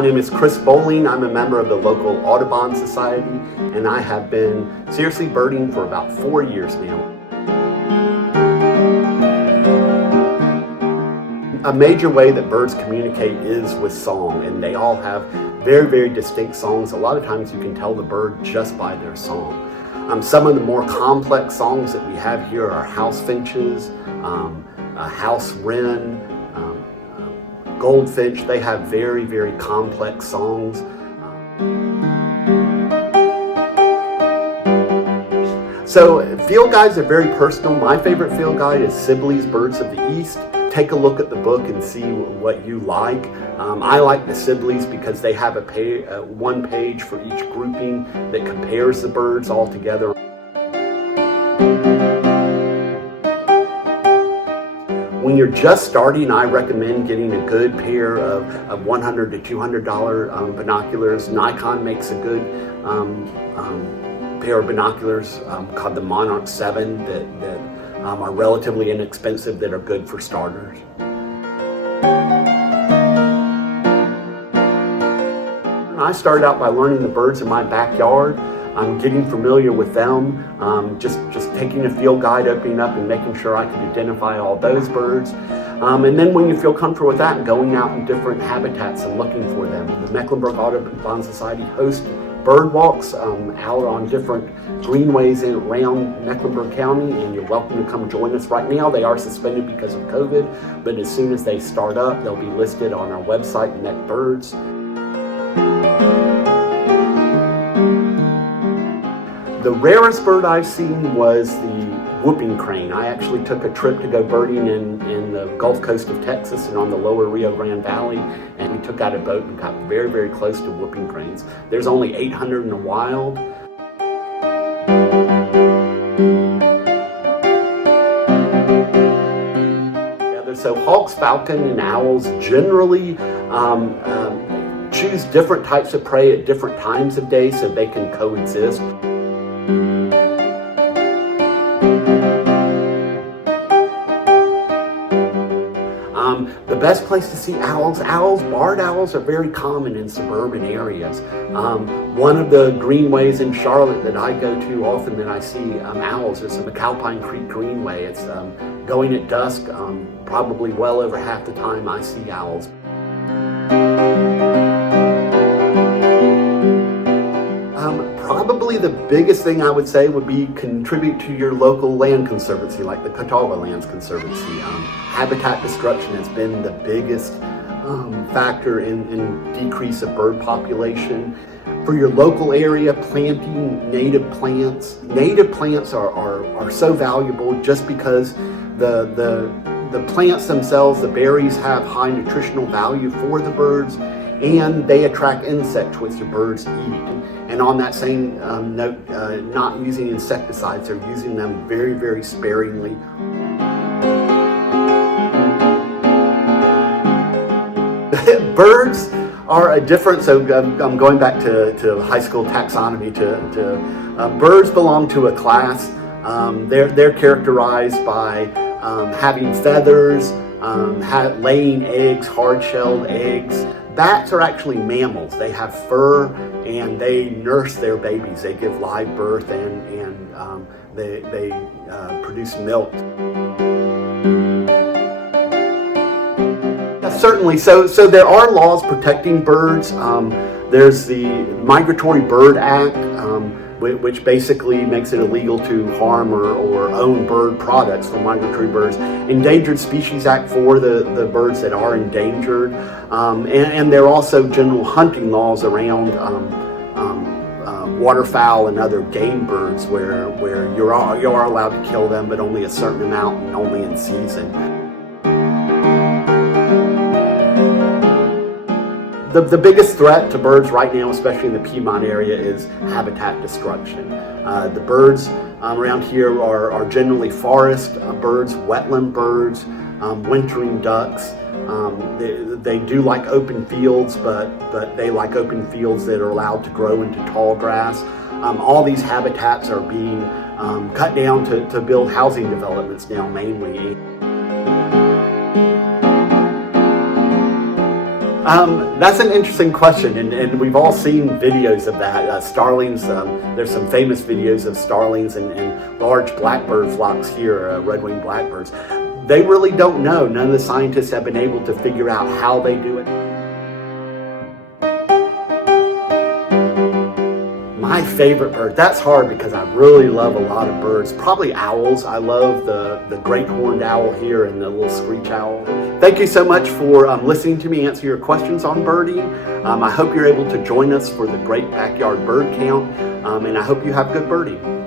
My name is Chris Bolling. I'm a member of the local Audubon Society, and I have been seriously birding for about 4 years now. A major way that birds communicate is with song, and they all have very, very distinct songs. A lot of times you can tell the bird just by their song. Some of the more complex songs that we have here are house finches, a house wren, goldfinch. They have very, very complex songs. So field guides are very personal. My favorite field guide is Sibley's Birds of the East. Take a look at the book and see what you like. I like the Sibleys because they have one page for each grouping that compares the birds all together. When you're just starting, I recommend getting a good pair of $100 to $200 binoculars. Nikon makes a good pair of binoculars called the Monarch 7 that are relatively inexpensive, that are good for starters. I started out by learning the birds in my backyard. Getting familiar with them, just taking a field guide, opening up and making sure I could identify all those birds. And then when you feel comfortable with that, going out in different habitats and looking for them. The Mecklenburg Audubon Society hosts bird walks out on different greenways around Mecklenburg County, and you're welcome to come join us. Right now they are suspended because of COVID, but as soon as they start up, they'll be listed on our website, Neck Birds. The rarest bird I've seen was the whooping crane. I actually took a trip to go birding in the Gulf Coast of Texas and on the lower Rio Grande Valley, and we took out a boat and got very, very close to whooping cranes. There's only 800 in the wild. So hawks, falcon, and owls generally choose different types of prey at different times of day so they can coexist. The best place to see barred owls are very common in suburban areas. One of the greenways in Charlotte that I go to often that I see owls is the McAlpine Creek Greenway. It's going at dusk, probably well over half the time I see owls. Probably the biggest thing I would say would be contribute to your local land conservancy, like the Catawba Lands Conservancy. Habitat destruction has been the biggest factor in decrease of bird population. For your local area, planting native plants. Native plants are so valuable just because the plants themselves, the berries, have high nutritional value for the birds, and they attract insects which the birds eat. And on that same note, not using insecticides, they're using them very, very sparingly. Birds are a different, so I'm going back to high school taxonomy. Birds belong to a class. They're characterized by having feathers, laying eggs, hard-shelled eggs. Bats are actually mammals. They have fur and they nurse their babies. They give live birth and they produce milk. Certainly. So there are laws protecting birds. There's the Migratory Bird Act, which basically makes it illegal to harm or own bird products from migratory birds. Endangered Species Act for the birds that are endangered. And there are also general hunting laws around waterfowl and other game birds where you are allowed to kill them, but only a certain amount and only in season. The biggest threat to birds right now, especially in the Piedmont area, is habitat destruction. The birds around here are generally forest birds, wetland birds, wintering ducks. They do like open fields, but they like open fields that are allowed to grow into tall grass. All these habitats are being cut down to build housing developments now, mainly. That's an interesting question, and we've all seen videos of that. Starlings, there's some famous videos of starlings and large blackbird flocks here, red-winged blackbirds. They really don't know. None of the scientists have been able to figure out how they do it. My favorite bird, that's hard because I really love a lot of birds. Probably owls. I love the great horned owl here and the little screech owl. Thank you so much for listening to me answer your questions on birding. I hope you're able to join us for the Great Backyard Bird Count, and I hope you have good birding.